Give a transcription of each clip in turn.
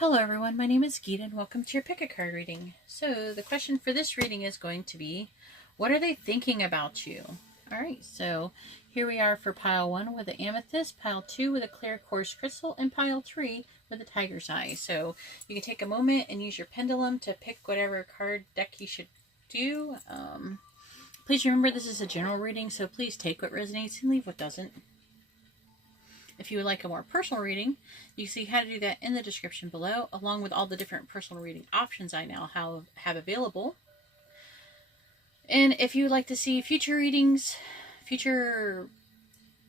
Hello everyone, my name is Geeta and welcome to your pick a card reading. So the question for this reading is going to be, what are they thinking about you? Alright, so here we are for pile 1 with the amethyst, pile 2 with a clear quartz crystal, and pile 3 with a tiger's eye. So you can take a moment and use your pendulum to pick whatever card deck you should do. Please remember this is a general reading, so please take what resonates and leave what doesn't. If you would like a more personal reading, you can see how to do that in the description below, along with all the different personal reading options I now have available. And if you would like to see future readings, future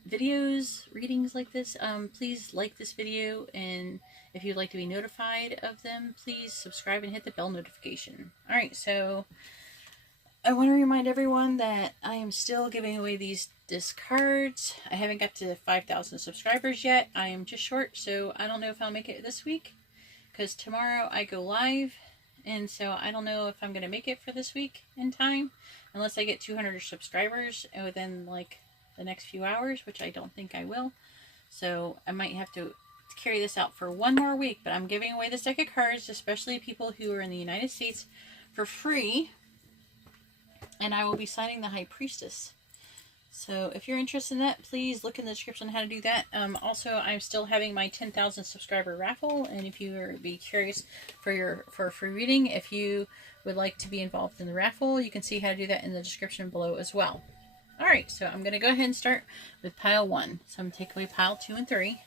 videos, readings like this, please like this video. And if you'd like to be notified of them, please subscribe and hit the bell notification. Alright, so I want to remind everyone that I am still giving away these cards. I haven't got to 5,000 subscribers yet. I am just short, so I don't know if I'll make it this week, because tomorrow I go live, and so I don't know if I'm going to make it for this week in time, unless I get 200 subscribers within like the next few hours, which I don't think I will. So I might have to carry this out for one more week, but I'm giving away this deck of cards, especially people who are in the United States, for free. And I will be signing the High Priestess. So if you're interested in that, please look in the description on how to do that. Also, I'm still having my 10,000 subscriber raffle. And if you would be curious for a free reading, if you would like to be involved in the raffle, you can see how to do that in the description below as well. Alright, so I'm going to go ahead and start with pile 1. So I'm going to take away pile 2 and 3.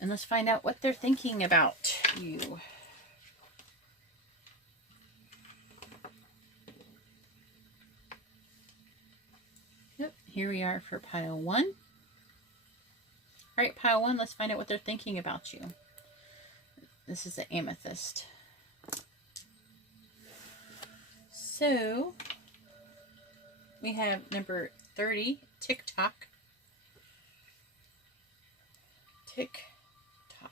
And let's find out what they're thinking about you. Here we are for pile 1. Alright, pile 1, let's find out what they're thinking about you. This is the amethyst. So, we have number 30, tick-tock. Tick-tock.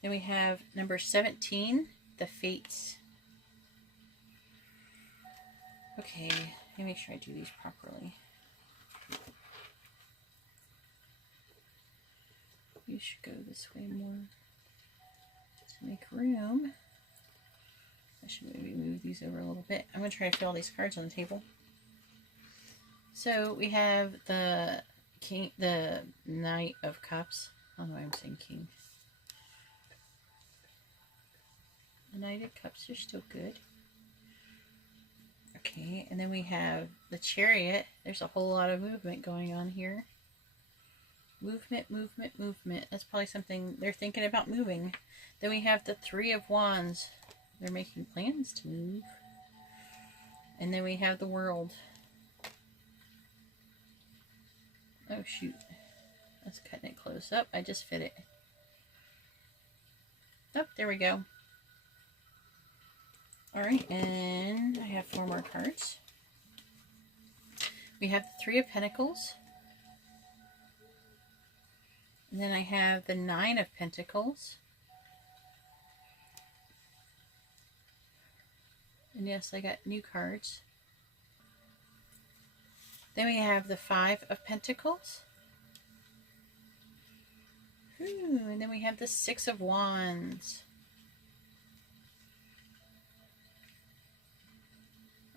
Then we have number 17, the fates. Okay. Let me make sure I do these properly. You should go this way more to make room. I should maybe move these over a little bit. I'm going to try to fit all these cards on the table. So we have the king, the Knight of Cups. I don't know why I'm saying king. The Knight of Cups are still good. Okay, and then we have the Chariot. There's a whole lot of movement going on here. Movement, movement, movement. That's probably something they're thinking about moving. Then we have the Three of Wands. They're making plans to move. And then we have the World. Oh, shoot. That's cutting it close up. I just fit it. Oh, there we go. Alright, and I have 4 more cards. We have the 3 of Pentacles. And then I have the 9 of Pentacles. And yes, I got new cards. Then we have the 5 of Pentacles. Ooh, and then we have the 6 of Wands.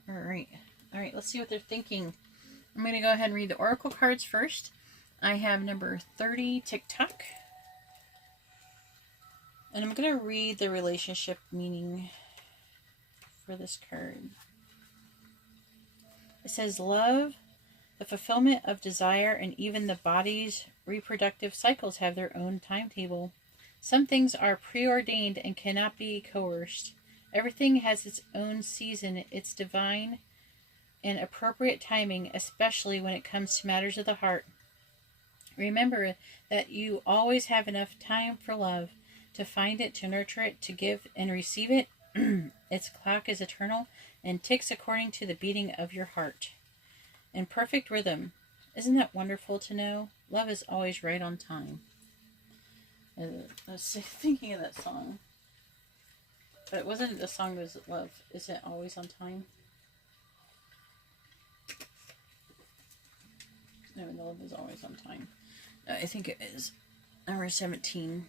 Alright, let's see what they're thinking. I'm going to go ahead and read the oracle cards first. I have number 30, tick-tock. And I'm going to read the relationship meaning for this card. It says, love, the fulfillment of desire, and even the body's reproductive cycles have their own timetable. Some things are preordained and cannot be coerced. Everything has its own season, its divine and appropriate timing, especially when it comes to matters of the heart. Remember that you always have enough time for love, to find it, to nurture it, to give and receive it. Its clock is eternal and ticks according to the beating of your heart. In perfect rhythm. Isn't that wonderful to know? Love is always right on time. I was thinking of that song. But wasn't it the song that was love? Is it always on time? No, love is always on time. I think it is number 17.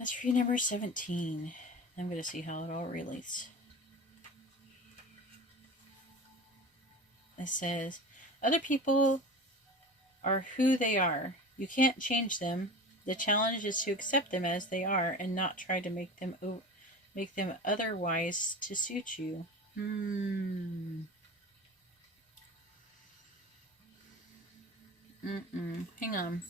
Let's read number 17. I'm going to see how it all relates. It says, other people are who they are. You can't change them. The challenge is to accept them as they are and not try to make them otherwise to suit you. Hang on.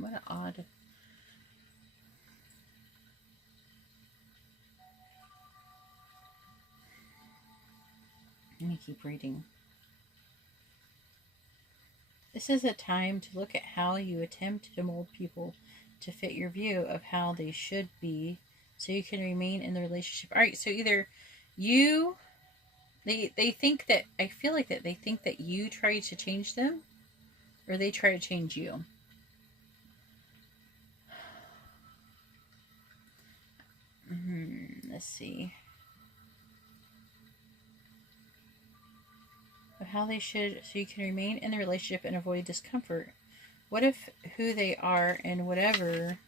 What an odd. Let me keep reading. This is a time to look at how you attempt to mold people to fit your view of how they should be so you can remain in the relationship. All right, so either you, they think that, I feel like that they think that you try to change them or they try to change you. Let's see. Of how they should, so you can remain in the relationship and avoid discomfort. What if who they are and whatever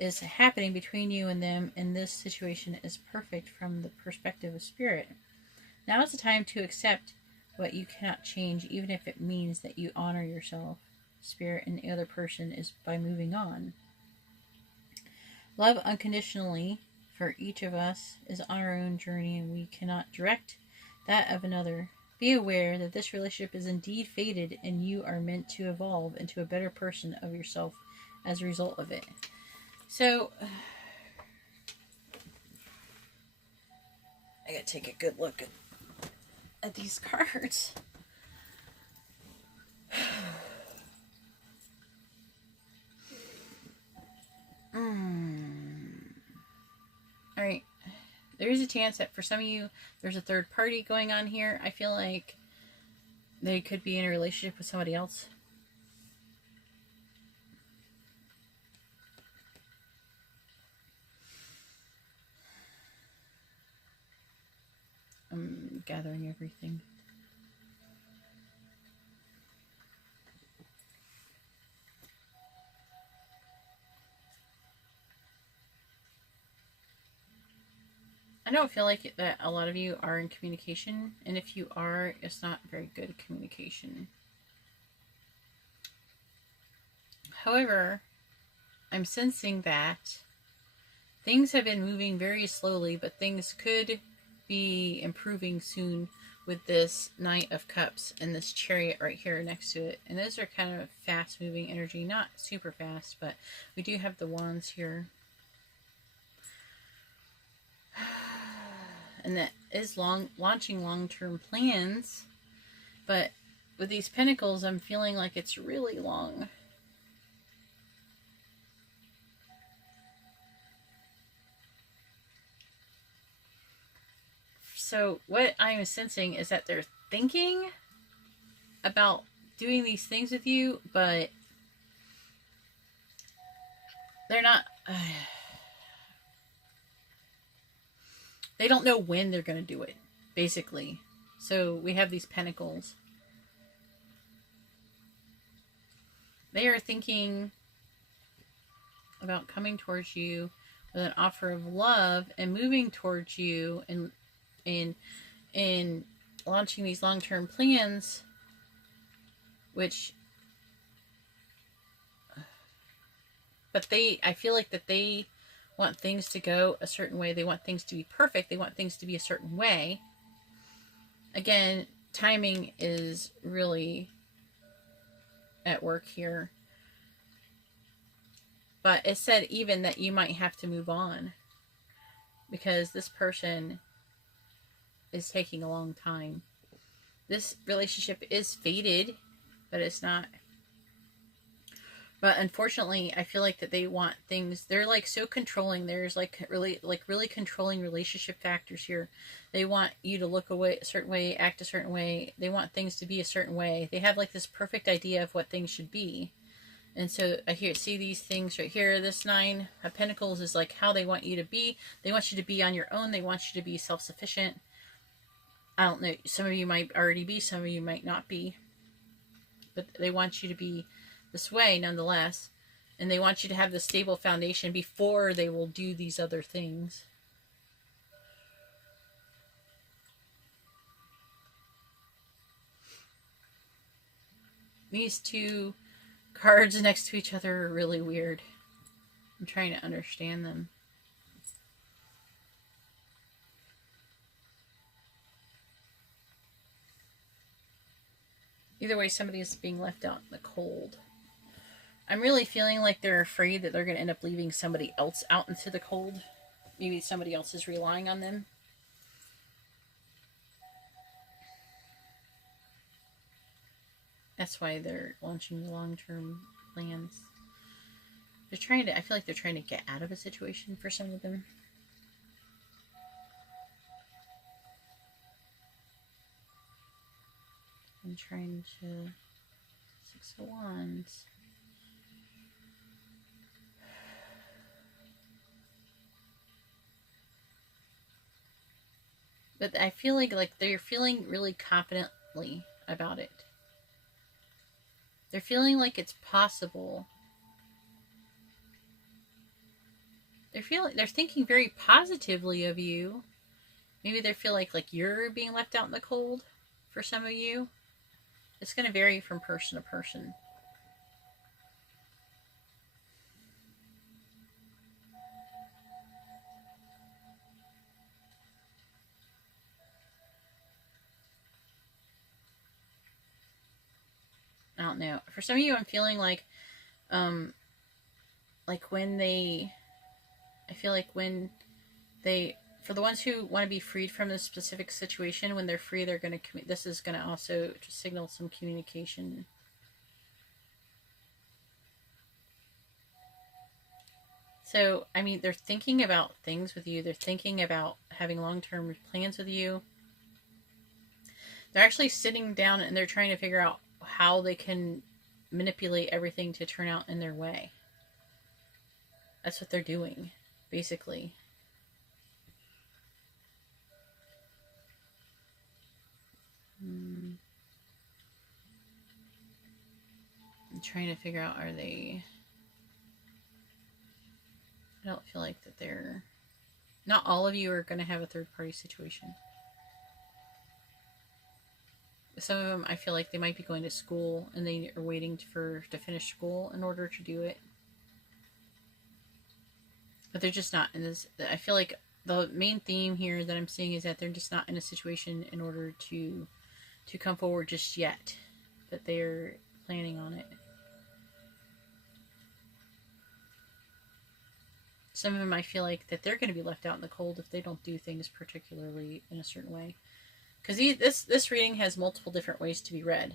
is happening between you and them in this situation is perfect from the perspective of spirit? Now is the time to accept what you cannot change, even if it means that you honor yourself, spirit, and the other person is by moving on. Love unconditionally for each of us is on our own journey, and we cannot direct that of another. Be aware that this relationship is indeed fated, and you are meant to evolve into a better person of yourself as a result of it. So, I gotta take a good look at these cards. Alright. There is a chance that for some of you, there's a third party going on here. I feel like they could be in a relationship with somebody else. I'm gathering everything. I don't feel like that a lot of you are in communication, and if you are, it's not very good communication. However, I'm sensing that things have been moving very slowly, but things could be improving soon with this Knight of Cups and this Chariot right here next to it. And those are kind of fast moving energy, not super fast, but we do have the Wands here. And that is launching long-term plans, but with these Pentacles, I'm feeling like it's really long. So what I'm sensing is that they're thinking about doing these things with you, but they're not... they don't know when they're going to do it, basically. So we have these Pentacles. They are thinking about coming towards you with an offer of love and moving towards you and launching these long-term plans, which, but I feel like that they want things to go a certain way. They want things to be perfect. They want things to be a certain way. Again, timing is really at work here. But it said even that you might have to move on because this person is taking a long time. This relationship is fated, but it's not. But unfortunately, I feel like that they want things. They're like so controlling. There's really controlling relationship factors here. They want you to look away a certain way, act a certain way. They want things to be a certain way. They have like this perfect idea of what things should be. And so I see these things right here. This Nine of Pentacles is like how they want you to be. They want you to be on your own. They want you to be self-sufficient. I don't know, some of you might already be, some of you might not be. But they want you to be this way nonetheless. And they want you to have the stable foundation before they will do these other things. These two cards next to each other are really weird. I'm trying to understand them. Either way, somebody is being left out in the cold. I'm really feeling like they're afraid that they're going to end up leaving somebody else out into the cold. Maybe somebody else is relying on them. That's why they're launching the long-term plans. They're trying to, I feel like they're trying to get out of a situation for some of them. I'm trying to, 6 of Wands. But I feel like they're feeling really confidently about it. They're feeling like it's possible. They're thinking very positively of you. Maybe they feel like you're being left out in the cold for some of you. It's going to vary from person to person. I don't know. For some of you, I'm feeling like when they, I feel like when they, for the ones who want to be freed from this specific situation, when they're free, they're going to, this is going to also signal some communication. So, I mean, they're thinking about things with you. They're thinking about having long-term plans with you. They're actually sitting down and they're trying to figure out how they can manipulate everything to turn out in their way. That's what they're doing, basically. I'm trying to figure out, are they... I don't feel like that they're... Not all of you are going to have a third-party situation. Some of them, I feel like they might be going to school and they are waiting to finish school in order to do it. But they're just not in this... I feel like the main theme here that I'm seeing is that they're just not in a situation in order to come forward just yet. That they're planning on it. Some of them, I feel like that they're going to be left out in the cold if they don't do things particularly in a certain way. Because this reading has multiple different ways to be read.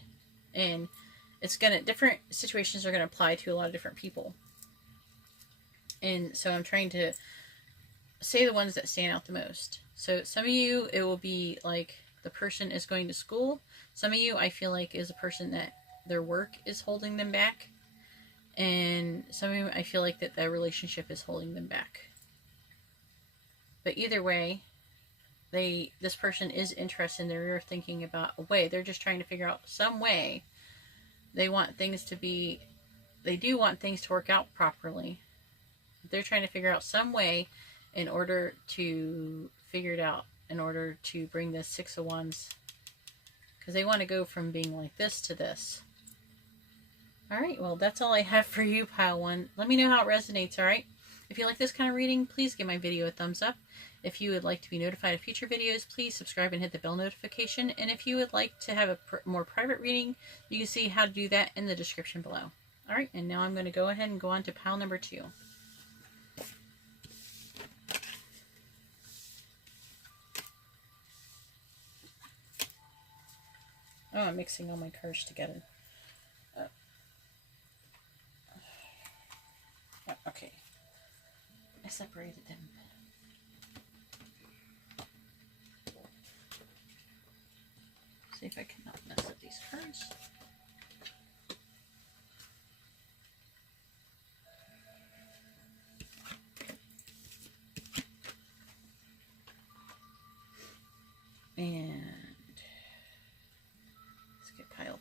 And it's going to... Different situations are going to apply to a lot of different people. And so I'm trying to say the ones that stand out the most. So some of you, it will be like the person is going to school. Some of you, I feel like, is a person that their work is holding them back. And some of you, I feel like that their relationship is holding them back. But either way, this person is interested. They're thinking about a way. They're just trying to figure out some way. They want things to be... They do want things to work out properly. They're trying to figure out some way in order to figure it out, in order to bring this 6 of Wands. Because they want to go from being like this to this. Alright, well, that's all I have for you, Pile 1. Let me know how it resonates, alright? If you like this kind of reading, please give my video a thumbs up. If you would like to be notified of future videos, please subscribe and hit the bell notification. And if you would like to have a more private reading, you can see how to do that in the description below. Alright, and now I'm going to go ahead and go on to pile number 2. Oh, I'm mixing all my cards together. Okay. I separated them. See if I cannot mess up these cards. And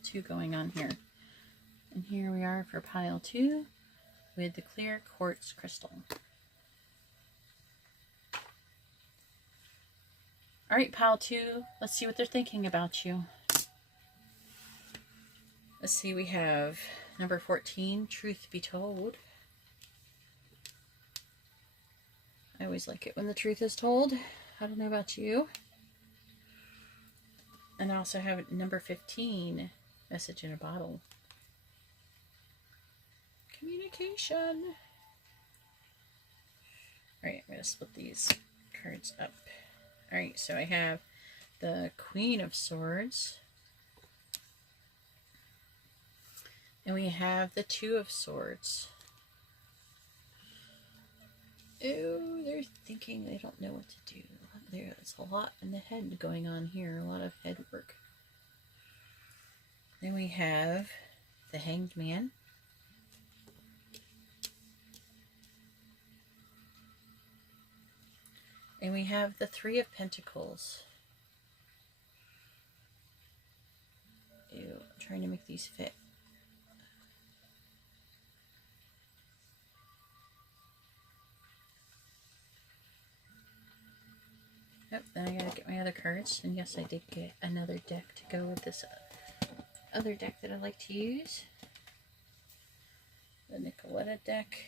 2 going on here. And here we are for pile 2 with the clear quartz crystal. All right, pile 2, let's see what they're thinking about you. Let's see, we have number 14, truth be told. I always like it when the truth is told. I don't know about you. And I also have number 15, message in a bottle. Communication. All right, I'm going to split these cards up. All right, so I have the Queen of Swords. And we have the Two of Swords. Oh, they're thinking they don't know what to do. There's a lot in the head going on here, a lot of head work. Then we have the Hanged Man. And we have the Three of Pentacles. Ew, I'm trying to make these fit. Yep, then I gotta get my other cards. And yes, I did get another deck to go with this other deck that I like to use. The Nicoletta deck.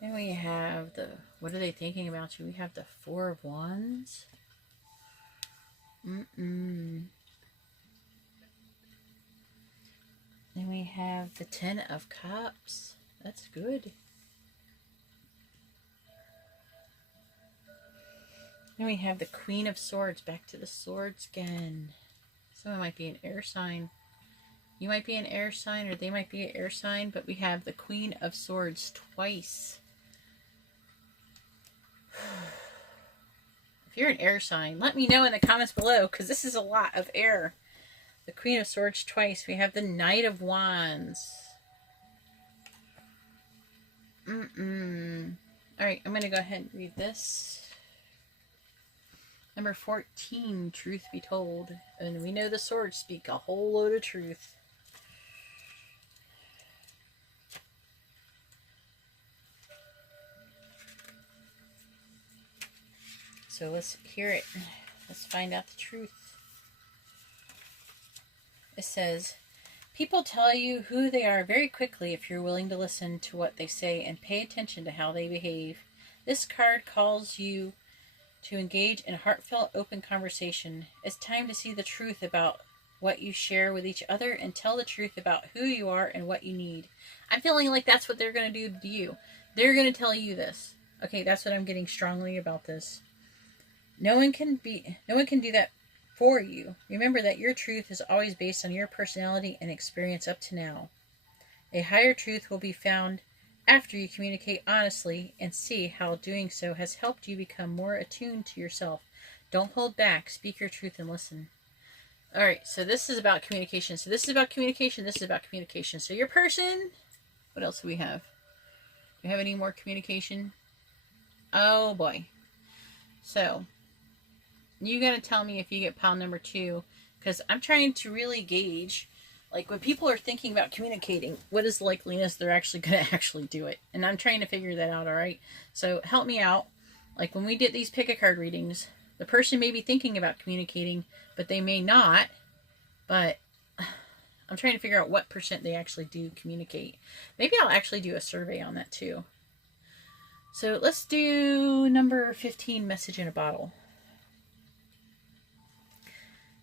And we have the, what are they thinking about you? We have the Four of Wands. Then we have the Ten of Cups. That's good. Then we have the Queen of Swords. Back to the swords again. Someone might be an air sign. You might be an air sign, or they might be an air sign, but we have the Queen of Swords twice. If you're an air sign, let me know in the comments below, because this is a lot of air. The Queen of Swords twice. We have the Knight of Wands. Alright, I'm going to go ahead and read this. Number 14, truth be told. And we know the swords speak a whole load of truth. So let's hear it. Let's find out the truth. It says, people tell you who they are very quickly if you're willing to listen to what they say and pay attention to how they behave. This card calls you to engage in heartfelt, open conversation. It's time to see the truth about what you share with each other and tell the truth about who you are and what you need. I'm feeling like that's what they're going to do to you. They're going to tell you this. Okay, that's what I'm getting strongly about this. No one can do that for you. Remember that your truth is always based on your personality and experience up to now. A higher truth will be found after you communicate honestly and see how doing so has helped you become more attuned to yourself. Don't hold back. Speak your truth and listen. Alright, so this is about communication. So this is about communication. This is about communication. So your person, what else do we have? Do we have any more communication? Oh boy. So, you gotta tell me if you get pile number 2, because I'm trying to really gauge, like, when people are thinking about communicating, what is the likeliness they're actually going to actually do it? And I'm trying to figure that out, alright? So help me out. Like, when we did these pick-a-card readings, the person may be thinking about communicating, but they may not. But I'm trying to figure out what % they actually do communicate. Maybe I'll actually do a survey on that too. So let's do number 15, message in a bottle.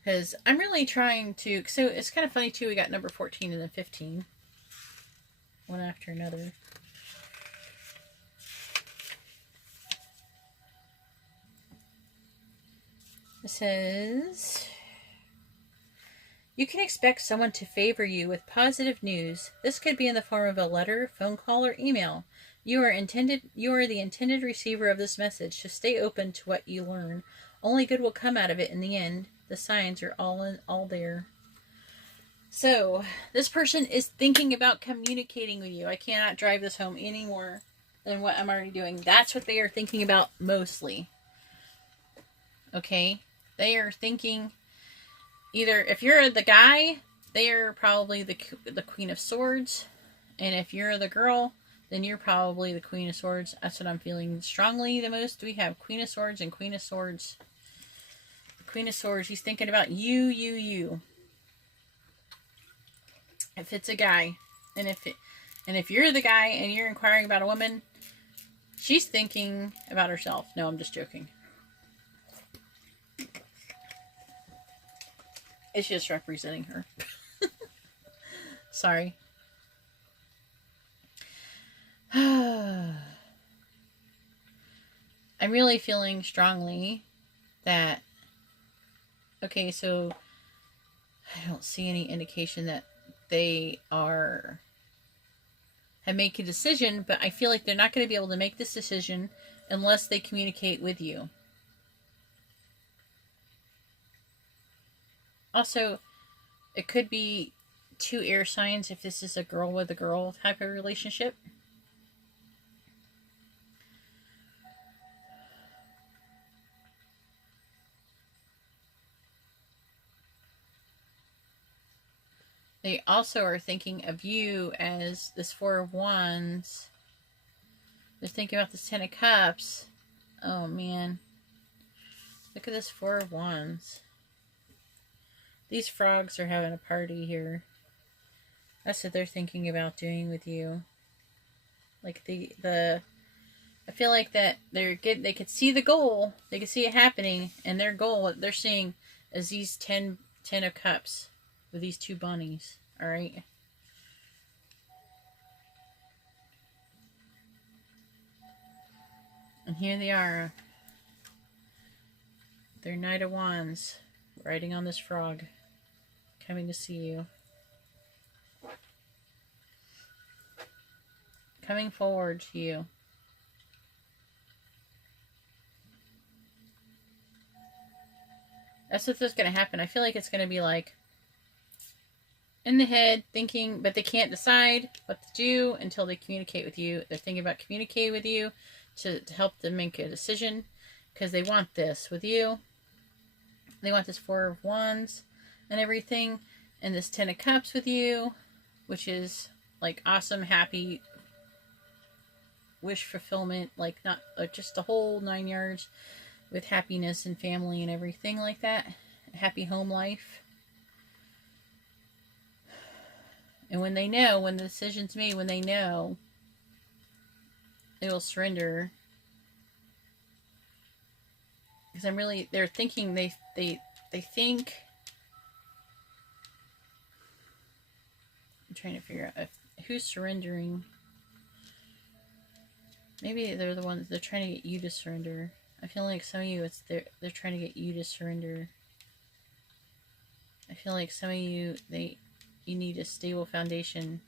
Because I'm really trying to... So it's kind of funny, too. We got number 14 and then 15. One after another. It says... You can expect someone to favor you with positive news. This could be in the form of a letter, phone call, or email. You are the intended receiver of this message, so stay open to what you learn. Only good will come out of it in the end. The signs are all there. So, this person is thinking about communicating with you. I cannot drive this home any more than what I'm already doing. That's what they are thinking about mostly. Okay? They are thinking either if you're the guy, they're probably the Queen of Swords. And if you're the girl, then you're probably the Queen of Swords. That's what I'm feeling strongly the most. We have Queen of Swords and Queen of Swords. Queen of Swords, he's thinking about you. If it's a guy, and if you're the guy and you're inquiring about a woman, she's thinking about herself. No, I'm just joking. It's just representing her. Sorry. I'm really feeling strongly that, okay, so I don't see any indication that they have made a decision, but I feel like they're not going to be able to make this decision unless they communicate with you. Also, it could be 2 air signs if this is a girl with a girl type of relationship. They also are thinking of you as this 4 of Wands. They're thinking about this 10 of Cups. Oh, man. Look at this 4 of Wands. These frogs are having a party here. That's what they're thinking about doing with you. Like I feel like that they could see the goal. They could see it happening. And their goal, what they're seeing is these 10 of Cups. With these 2 bunnies, alright? And here they are. They're Knight of Wands, riding on this frog, coming to see you. Coming forward to you. That's what's going to happen. I feel like it's going to be like, in the head, thinking, but they can't decide what to do until they communicate with you. They're thinking about communicating with you to help them make a decision because they want this with you. They want this 4 of Wands and everything, and this 10 of Cups with you, which is like awesome, happy, wish fulfillment, like not just the whole 9 yards with happiness and family and everything like that. Happy home life. And when they know, when the decision's made, when they know, they will surrender. Because they're thinking, they think. I'm trying to figure out who's surrendering. Maybe they're the ones, they're trying to get you to surrender. I feel like some of you, they're trying to get you to surrender. I feel like some of you, you need a stable foundation,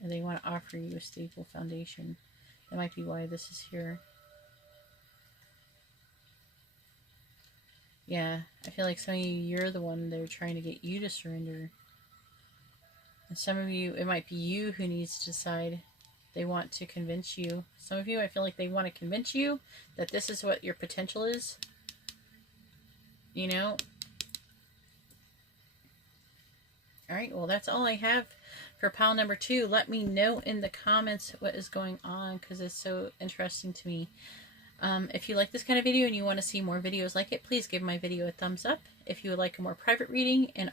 and they want to offer you a stable foundation. That might be why this is here. Yeah, I feel like some of you, you're the one they're trying to get you to surrender. And some of you, it might be you who needs to decide. They want to convince you. Some of you, I feel like they want to convince you that this is what your potential is. You know? Alright, well that's all I have for pile number 2. Let me know in the comments what is going on, because it's so interesting to me. If you like this kind of video and you want to see more videos like it, please give my video a thumbs up. If you would like a more private reading and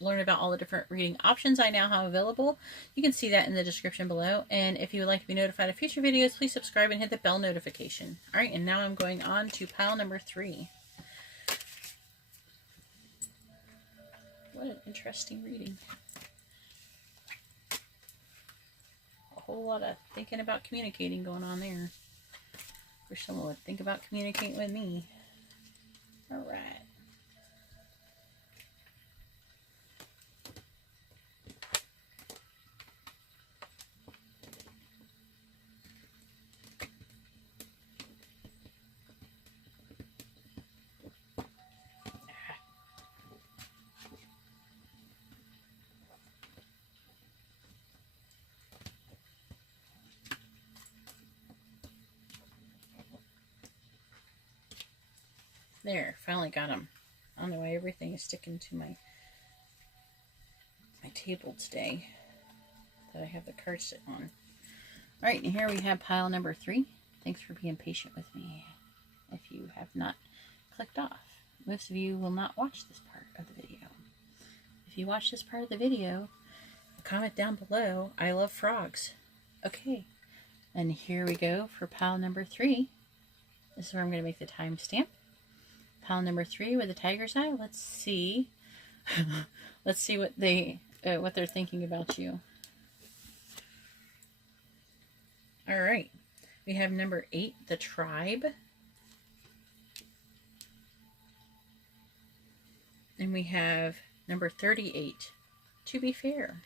learn about all the different reading options I now have available, you can see that in the description below. And if you would like to be notified of future videos, please subscribe and hit the bell notification. Alright, and now I'm going on to pile number 3. What an interesting reading. A whole lot of thinking about communicating going on there. Wish someone would think about communicating with me. Alright. There, finally got him. don't know why everything is sticking to my table today that I have the cards sit on. Alright, and here we have pile number 3. Thanks for being patient with me. If you have not clicked off, most of you will not watch this part of the video. If you watch this part of the video, comment down below, I love frogs. Okay, and here we go for pile number 3. This is where I'm going to make the timestamp. Pile number 3 with the tiger's eye. Let's see. Let's see what they're thinking about you. All right. We have number 8, the tribe. And we have number 38, to be fair.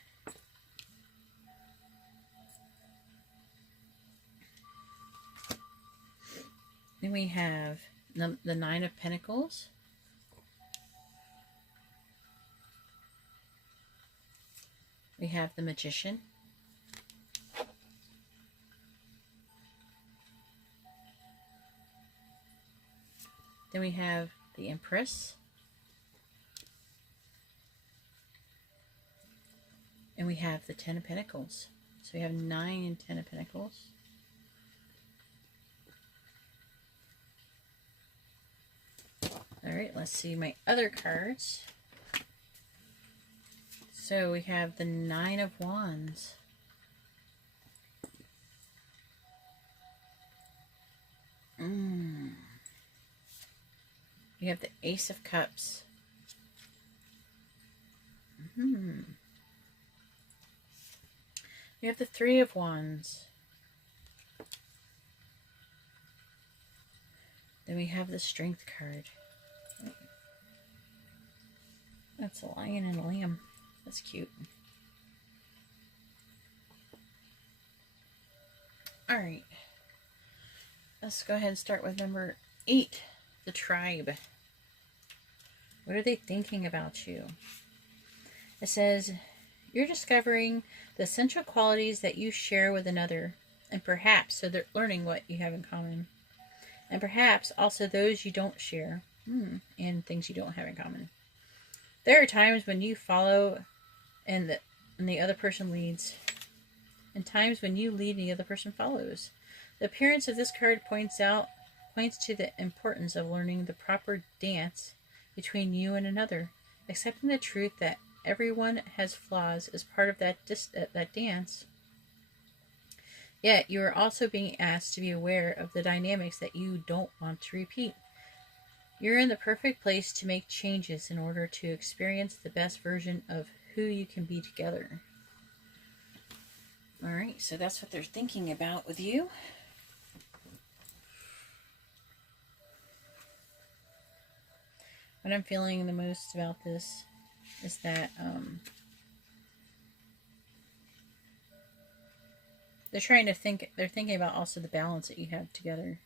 Then we have the 9 of Pentacles. We have the Magician. Then we have the Empress. And we have the 10 of Pentacles. So we have 9 and 10 of Pentacles. Alright, let's see my other cards. So we have the 9 of Wands. We have the Ace of Cups. We have the 3 of Wands. Then we have the Strength card. That's a lion and a lamb. That's cute. Alright. Let's go ahead and start with number 8, the tribe. What are they thinking about you? It says, you're discovering the essential qualities that you share with another, and perhaps, so they're learning what you have in common, and perhaps also those you don't share, and things you don't have in common. There are times when you follow and the other person leads, and times when you lead and the other person follows. The appearance of this card points to the importance of learning the proper dance between you and another, accepting the truth that everyone has flaws as part of that dance. Yet you are also being asked to be aware of the dynamics that you don't want to repeat. You're in the perfect place to make changes in order to experience the best version of who you can be together. Alright, so that's what they're thinking about with you. What I'm feeling the most about this is that they're thinking about also the balance that you have together.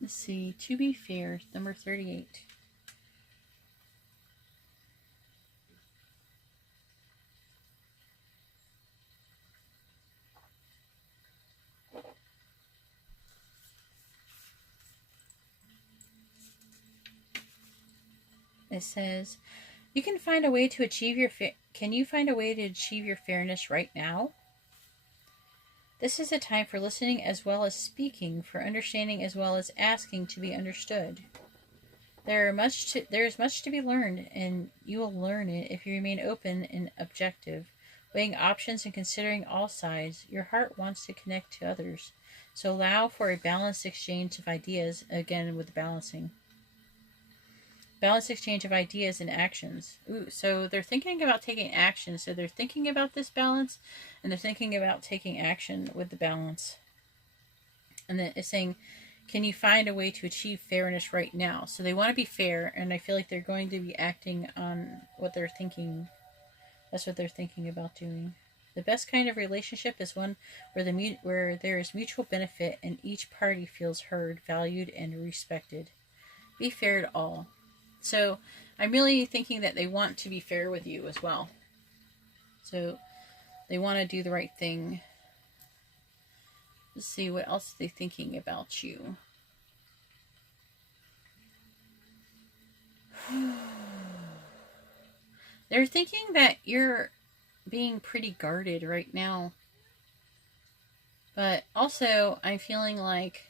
Let's see, to be fair, number 38. It says, can you find a way to achieve your fairness right now? This is a time for listening as well as speaking, for understanding as well as asking to be understood. There is much to be learned, and you will learn it if you remain open and objective, weighing options and considering all sides. Your heart wants to connect to others, so allow for a balanced exchange of ideas, again with the balancing. Balanced exchange of ideas and actions. So they're thinking about taking action. So they're thinking about this balance, and they're thinking about taking action with the balance. And then it's saying, can you find a way to achieve fairness right now? So they want to be fair, and I feel like they're going to be acting on what they're thinking. That's what they're thinking about doing. The best kind of relationship is one where there is mutual benefit and each party feels heard, valued, and respected. Be fair to all. So I'm really thinking that they want to be fair with you as well. So They want to do the right thing. Let's see, what else are they thinking about you? They're thinking that you're being pretty guarded right now. But also, I'm feeling like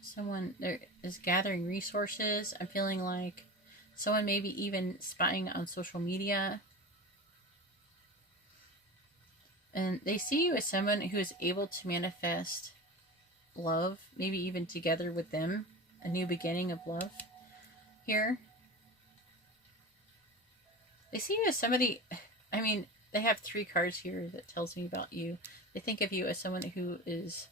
someone there is gathering resources. I'm feeling like someone maybe even spying on social media. And they see you as someone who is able to manifest love, maybe even together with them, a new beginning of love here. They see you as somebody, I mean, they have 3 cards here that tells me about you. They think of you as someone who is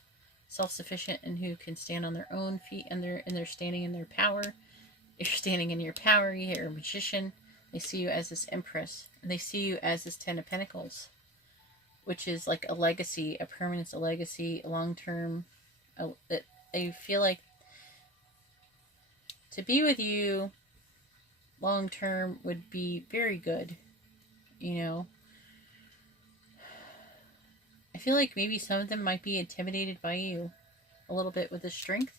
self-sufficient and who can stand on their own feet, and they're standing in their power. If you're standing in your power, you're a magician. They see you as this empress, and they see you as this 10 of Pentacles, which is like a legacy, a permanence, a legacy, a long-term. They feel like to be with you long-term would be very good, you know. I feel like maybe some of them might be intimidated by you a little bit with the strength.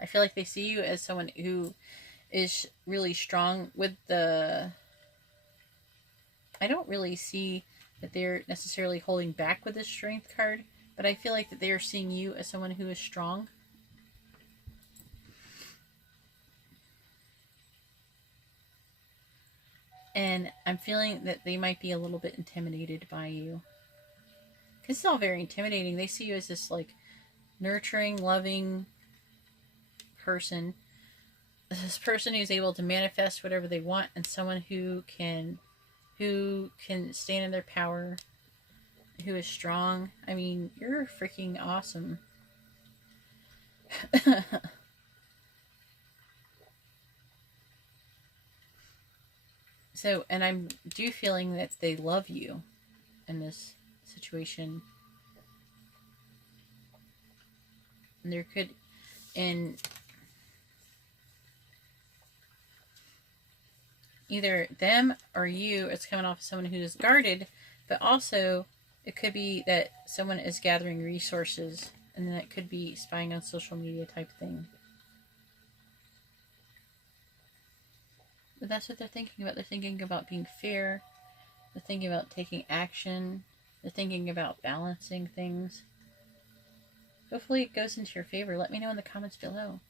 I feel like they see you as someone who is really strong with the... I don't really see that they're necessarily holding back with the strength card, but I feel like that they are seeing you as someone who is strong. And I'm feeling that they might be a little bit intimidated by you. Because it's all very intimidating. They see you as this, like, nurturing, loving person. This person who's able to manifest whatever they want, and someone who can stand in their power, who is strong. I mean, you're freaking awesome. So, and I'm feeling that they love you in this situation. And there could, in either them or you, it's coming off of someone who is guarded, but also it could be that someone is gathering resources, and then it could be spying on social media type thing. But that's what they're thinking about. They're thinking about being fair. They're thinking about taking action. They're thinking about balancing things. Hopefully it goes into your favor. Let me know in the comments below.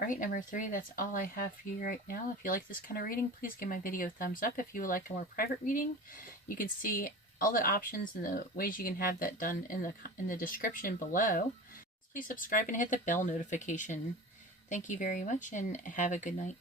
Alright, number 3, that's all I have for you right now. If you like this kind of reading, please give my video a thumbs up. If you would like a more private reading, you can see all the options and the ways you can have that done in the description below. Please subscribe and hit the bell notification. Thank you very much, and have a good night.